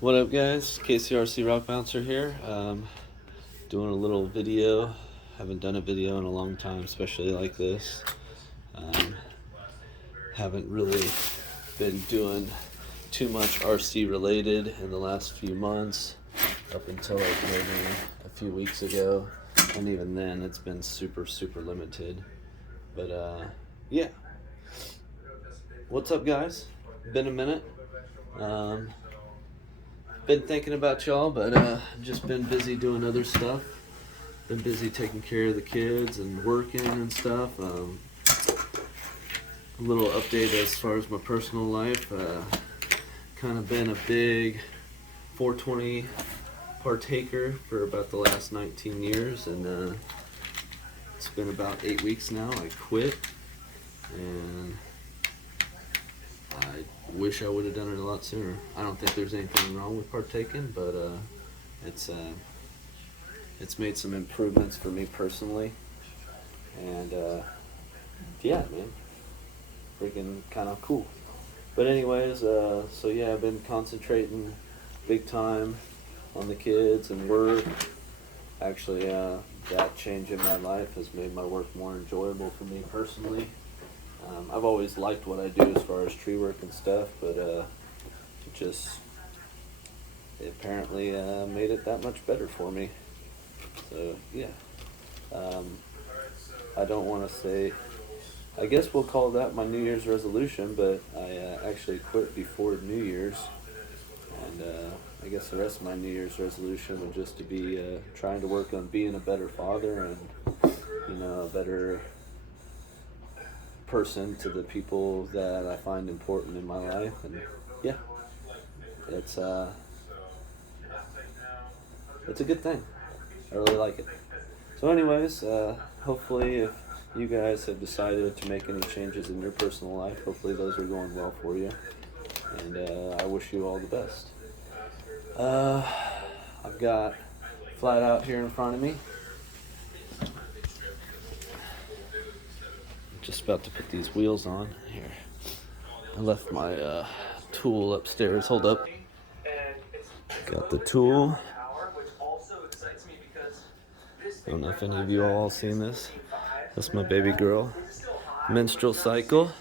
What up, guys? KCRC Rock Bouncer here. Doing a little video. Haven't done a video in a long time, especially like this. Haven't really been doing too much RC related in the last few months, up until like maybe a few weeks ago, and even then it's been super limited. But yeah. What's up, guys? Been a minute. Been thinking about y'all, but just been busy doing other stuff. Been busy taking care of the kids and working and stuff. A little update as far as my personal life. Kind of been a big 420 partaker for about the last 19 years, and it's been about 8 weeks now. I quit, and I wish I would have done it a lot sooner. I don't think there's anything wrong with partaking, but it's made some improvements for me personally, and yeah, man, freaking kind of cool. But anyways, so yeah, I've been concentrating big time on the kids and work. Actually, that change in my life has made my work more enjoyable for me personally. I've always liked what I do as far as tree work and stuff, but it apparently made it that much better for me. So yeah, I don't want to say, I guess we'll call that my New Year's resolution, but I actually quit before New Year's, and I guess the rest of my New Year's resolution would just to be trying to work on being a better father and, a better person to the people that I find important in my life. And yeah, it's a good thing. I really like it. So anyways, hopefully if you guys have decided to make any changes in your personal life, hopefully those are going well for you, and I wish you all the best. I've got Flat Out here in front of me. Just about to put these wheels on here. I left my tool upstairs. Hold up. Got the tool. I don't know if any of you all seen this. That's my baby girl. Menstrual cycle.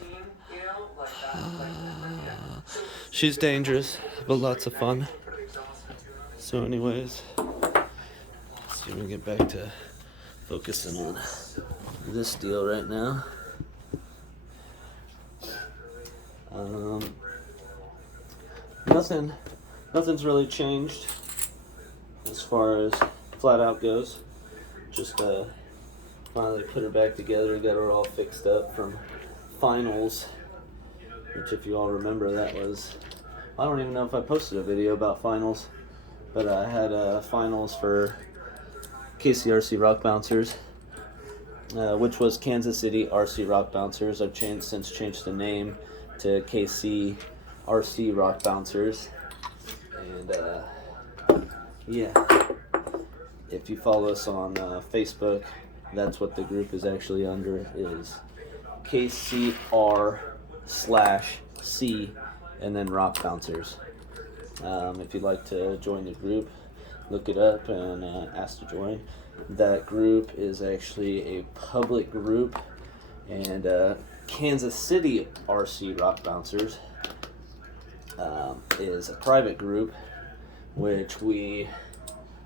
She's dangerous, but lots of fun. So anyways, let's see if we can get back to focusing on this deal right now. Nothing's really changed as far as Flat Out goes. Just finally put her back together, got her all fixed up from finals, which, if you all remember, that was, I don't even know if I posted a video about finals, but I had finals for KCRC Rock Bouncers, which was Kansas City RC Rock Bouncers. I've since changed the name to KCRC Rock Bouncers, and yeah, if you follow us on Facebook, that's what the group is actually under, is KCR/C and then Rock Bouncers. If you'd like to join the group, look it up and ask to join. That group is actually a public group, and Kansas City RC Rock Bouncers is a private group, which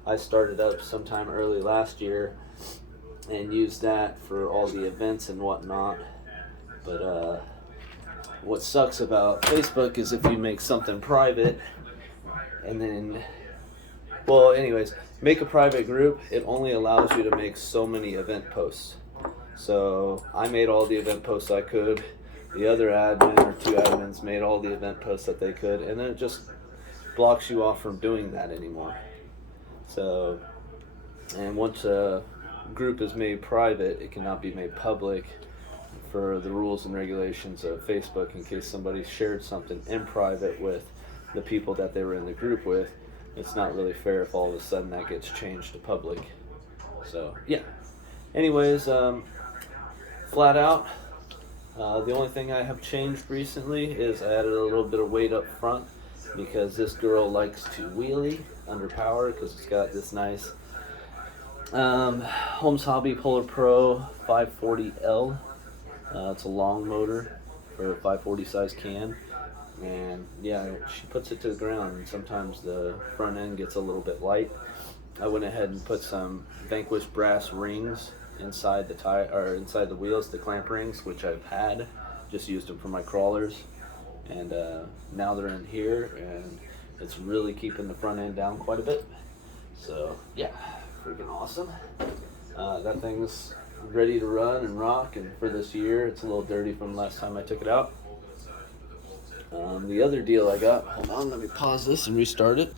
I started up sometime early last year and used that for all the events and whatnot. But what sucks about Facebook is if you make something private and then, well, anyways, make a private group, it only allows you to make so many event posts. So I made all the event posts I could. The other admin or two admins made all the event posts that they could, and then it just blocks you off from doing that anymore. So, and once a group is made private, it cannot be made public for the rules and regulations of Facebook, in case somebody shared something in private with the people that they were in the group with. It's not really fair if all of a sudden that gets changed to public. So, yeah. Anyways, Flat Out. The only thing I have changed recently is I added a little bit of weight up front because this girl likes to wheelie under power because it's got this nice Holmes Hobby Polar Pro 540L. It's a long motor for a 540 size can, and yeah, she puts it to the ground, and sometimes the front end gets a little bit light. I went ahead and put some Vanquish brass rings inside the inside the wheels, the clamp rings, which I've had. Just used them for my crawlers, and now they're in here, and it's really keeping the front end down quite a bit. So yeah, freaking awesome. That thing's ready to run and rock, and for this year, it's a little dirty from last time I took it out. The other deal I got, hold on, let me pause this and restart it.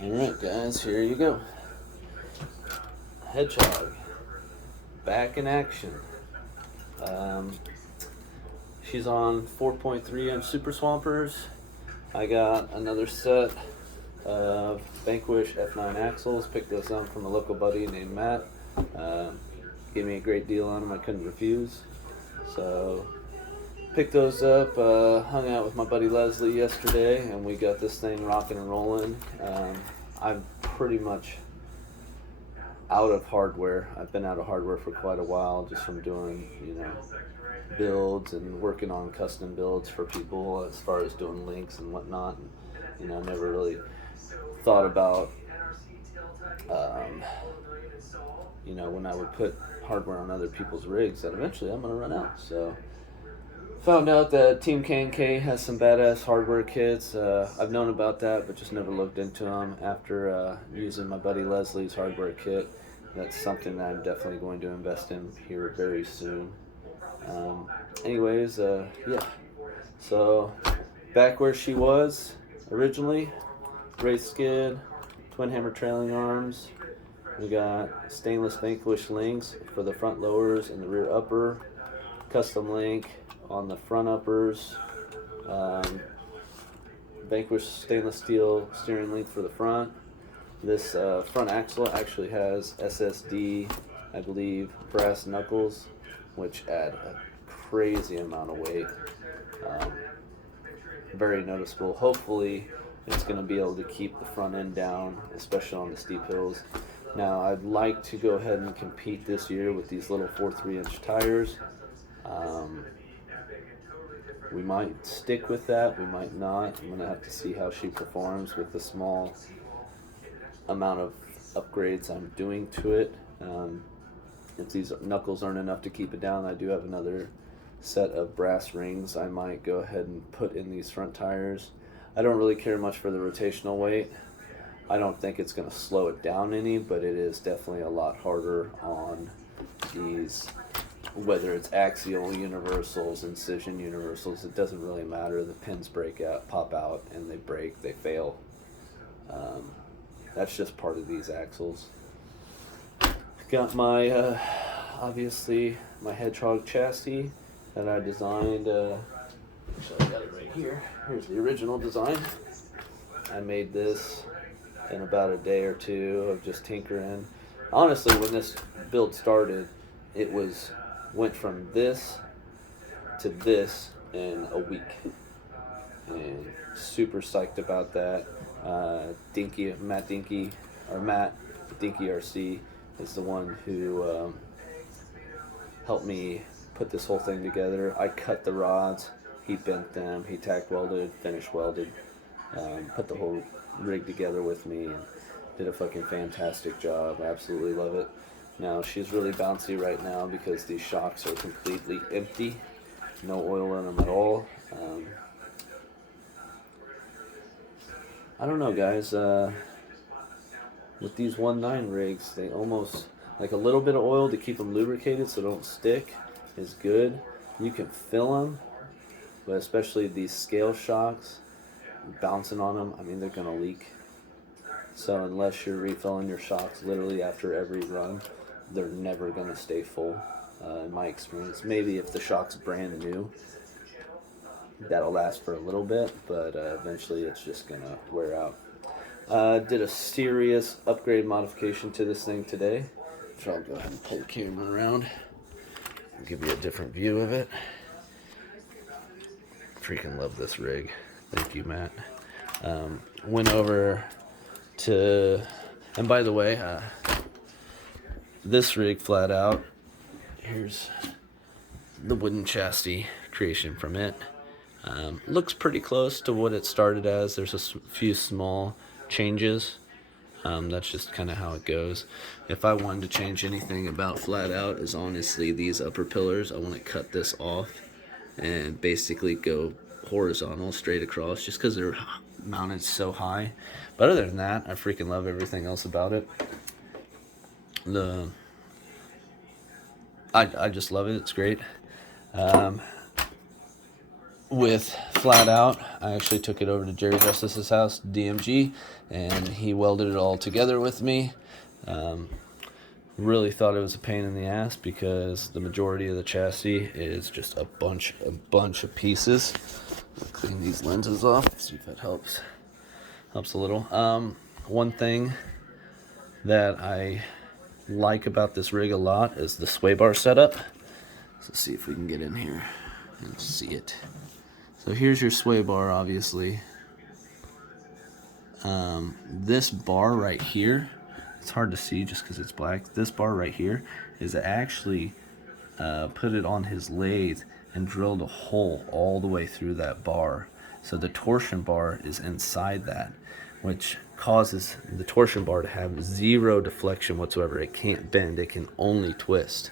Alright guys, here you go. Hedgehog, back in action. She's on 4.3 inch Super Swampers. I got another set of Vanquish F9 axles, picked those up from a local buddy named Matt. Gave me a great deal on them, I couldn't refuse. So picked those up, hung out with my buddy Leslie yesterday, and we got this thing rocking and rolling. I'm pretty much out of hardware. I've been out of hardware for quite a while, just from doing, builds and working on custom builds for people as far as doing links and whatnot. And, never really thought about, when I would put hardware on other people's rigs, that eventually I'm going to run out. So found out that Team K&K has some badass hardware kits. I've known about that, but just never looked into them. After using my buddy Leslie's hardware kit, that's something that I'm definitely going to invest in here very soon. Yeah. So back where she was originally, race skid, twin hammer trailing arms. We got stainless Vanquish links for the front lowers and the rear upper, custom link on the front uppers, Vanquish stainless steel steering link for the front. This front axle actually has SSD, I believe, brass knuckles, which add a crazy amount of weight. Very noticeable. Hopefully it's going to be able to keep the front end down, especially on the steep hills. Now I'd like to go ahead and compete this year with these little 4.3 inch tires. We might stick with that, we might not. I'm going to have to see how she performs with the small amount of upgrades I'm doing to it. If these knuckles aren't enough to keep it down, I do have another set of brass rings I might go ahead and put in these front tires. I don't really care much for the rotational weight. I don't think it's going to slow it down any, but it is definitely a lot harder on these, whether it's axial universals, incision universals, it doesn't really matter. The pins pop out, and they break, they fail. That's just part of these axles. Got my, obviously, my Hedgehog chassis that I designed. Actually, I got it right here. Here's the original design. I made this in about a day or two of just tinkering. Honestly, when this build started, it went from this to this in a week, and super psyched about that. Matt Dinky RC is the one who helped me put this whole thing together. I cut the rods, he bent them, he tack welded, finish welded, put the whole rig together with me, and did a fucking fantastic job. I absolutely love it. Now she's really bouncy right now because these shocks are completely empty, no oil in them at all. I don't know, guys. With these 1.9 rigs, they almost, like, a little bit of oil to keep them lubricated so they don't stick is good. You can fill them, but especially these scale shocks, bouncing on them, I mean, they're going to leak. So unless you're refilling your shocks literally after every run, they're never going to stay full, in my experience. Maybe if the shock's brand new, that'll last for a little bit, but eventually it's just going to wear out. Did a serious upgrade modification to this thing today. So I'll go ahead and pull the camera around and give you a different view of it. Freaking love this rig. Thank you, Matt. Went over to, and by the way, this rig flat out, here's the wooden chassis creation from it. Looks pretty close to what it started as. There's a few small changes. That's just kind of how it goes. If I wanted to change anything about flat out, is honestly these upper pillars. I want to cut this off and basically go horizontal straight across, just because they're mounted so high. But other than that, I freaking love everything else about it. I just love it. It's great. With flat out, I actually took it over to Jerry Justice's house, DMG, and he welded it all together with me. Really thought it was a pain in the ass because the majority of the chassis is just a bunch of pieces. I'll clean these lenses off, see if that helps a little. One thing that I like about this rig a lot is the sway bar setup. So let's see if we can get in here and see it. So here's your sway bar, obviously. This bar right here, it's hard to see just because it's black. This bar right here is actually put it on his lathe and drilled a hole all the way through that bar. So the torsion bar is inside that, which causes the torsion bar to have zero deflection whatsoever. It can't bend, it can only twist.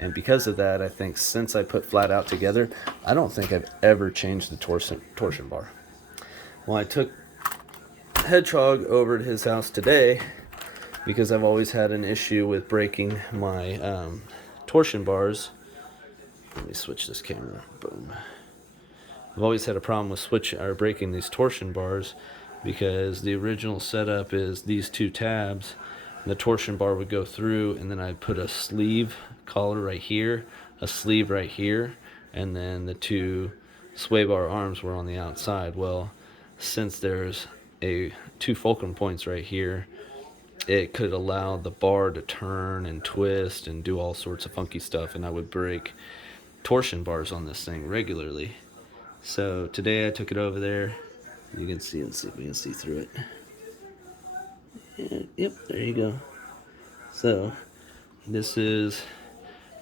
And because of that, I think since I put flat out together, I don't think I've ever changed the torsion bar. Well, I took Hedgehog over to his house today because I've always had an issue with breaking my torsion bars. Let me switch this camera. Boom. I've always had a problem with breaking these torsion bars because the original setup is these two tabs. The torsion bar would go through, and then I'd put a sleeve collar right here, a sleeve right here, and then the two sway bar arms were on the outside. Well, since there's two fulcrum points right here, it could allow the bar to turn and twist and do all sorts of funky stuff, and I would break torsion bars on this thing regularly. So today I took it over there. You can see, let's see if we can see through it. Yep, there you go. So this is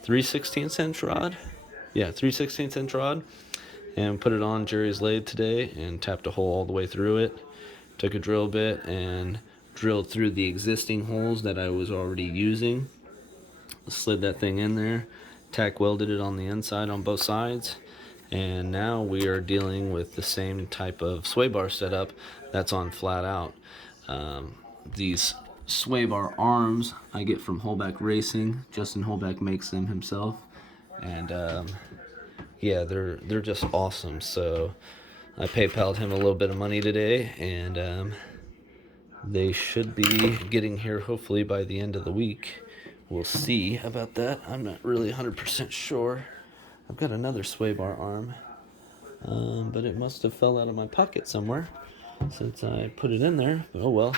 3/16 inch rod. Yeah, 3/16 inch rod. And put it on Jerry's lathe today and tapped a hole all the way through it. Took a drill bit and drilled through the existing holes that I was already using. Slid that thing in there, tack welded it on the inside on both sides. And now we are dealing with the same type of sway bar setup that's on flat out. These sway bar arms I get from Holbeck Racing. Justin Holbeck makes them himself, and yeah, they're just awesome. So I PayPal'd him a little bit of money today, and they should be getting here hopefully by the end of the week. We'll see about that. I'm not really 100% sure. I've got another sway bar arm, but it must have fell out of my pocket somewhere since I put it in there. But oh well.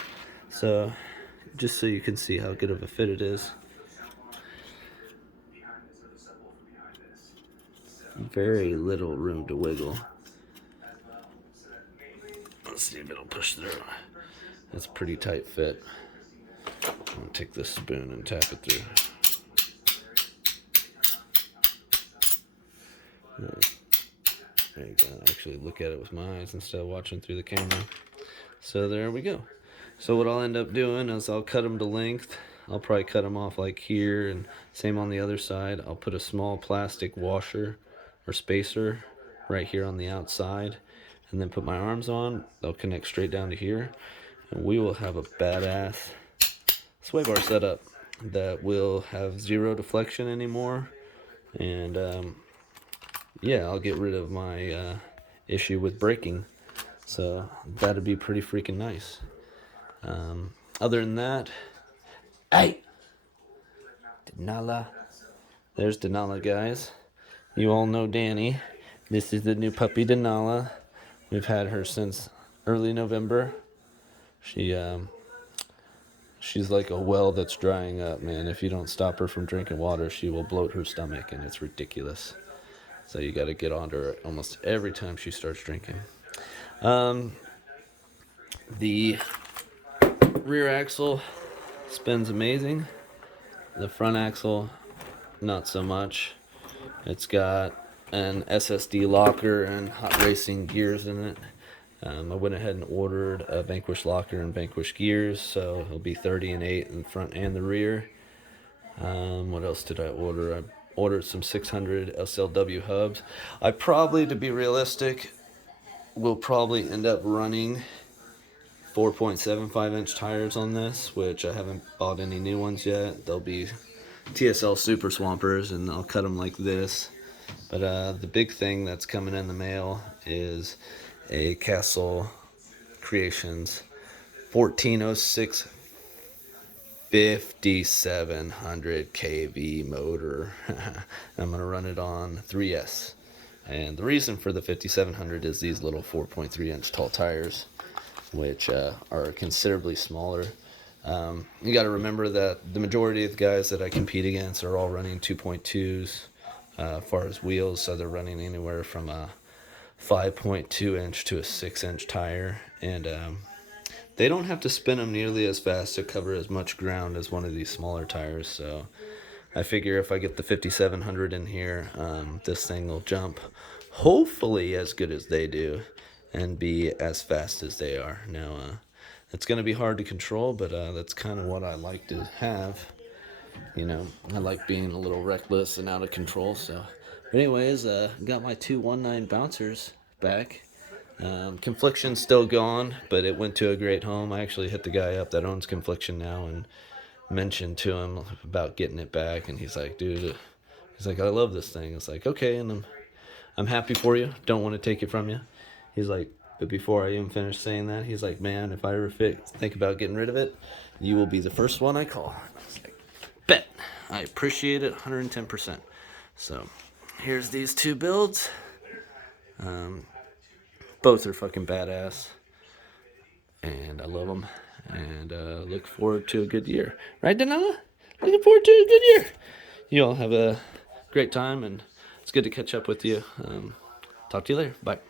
So just so you can see how good of a fit it is. Very little room to wiggle. Let's see if it'll push through. It's a pretty tight fit. I'm gonna take this spoon and tap it through. There you go. Actually look at it with my eyes instead of watching through the camera. So there we go. So what I'll end up doing is I'll cut them to length. I'll probably cut them off like here, and same on the other side. I'll put a small plastic washer or spacer right here on the outside, and then put my arms on. They'll connect straight down to here, and we will have a badass sway bar setup that will have zero deflection anymore. And yeah, I'll get rid of my issue with braking. So that'd be pretty freaking nice. Other than that, hey, Denala. There's Denala, guys. You all know Danny. This is the new puppy, Denala. We've had her since early November. She's like a well that's drying up, man. If you don't stop her from drinking water, she will bloat her stomach, and it's ridiculous. So you got to get on to her almost every time she starts drinking. The rear axle spins amazing. The front axle, not so much. It's got an SSD locker and hot racing gears in it. I went ahead and ordered a Vanquish locker and Vanquish gears, so it'll be 30 and 8 in the front and the rear. What else did I order? I ordered some 600 SLW hubs. I probably, to be realistic, will probably end up running 4.75 inch tires on this, which I haven't bought any new ones yet. They'll be TSL Super Swampers, and I'll cut them like this. But the big thing that's coming in the mail is a Castle Creations 1406 5700 kV motor. I'm going to run it on 3S. And the reason for the 5700 is these little 4.3 inch tall tires, which are considerably smaller. You got to remember that the majority of the guys that I compete against are all running 2.2s as far as wheels, so they're running anywhere from a 5.2 inch to a 6 inch tire, and they don't have to spin them nearly as fast to cover as much ground as one of these smaller tires. So I figure if I get the 5700 in here, this thing will jump hopefully as good as they do and be as fast as they are. Now, it's going to be hard to control, but that's kind of what I like to have. You know, I like being a little reckless and out of control. So, but anyways, got my 219 bouncers back. Confliction's still gone, but it went to a great home. I actually hit the guy up that owns Confliction now and mentioned to him about getting it back, and he's like, dude, he's like, I love this thing. It's like, okay, and I'm happy for you. Don't want to take it from you. He's like, but before I even finished saying that, he's like, man, if I ever think about getting rid of it, you will be the first one I call. I was like, bet. I appreciate it 110%. So here's these two builds. Both are fucking badass, and I love them, and look forward to a good year. Right, Danella? Looking forward to a good year. You all have a great time, and it's good to catch up with you. Talk to you later. Bye.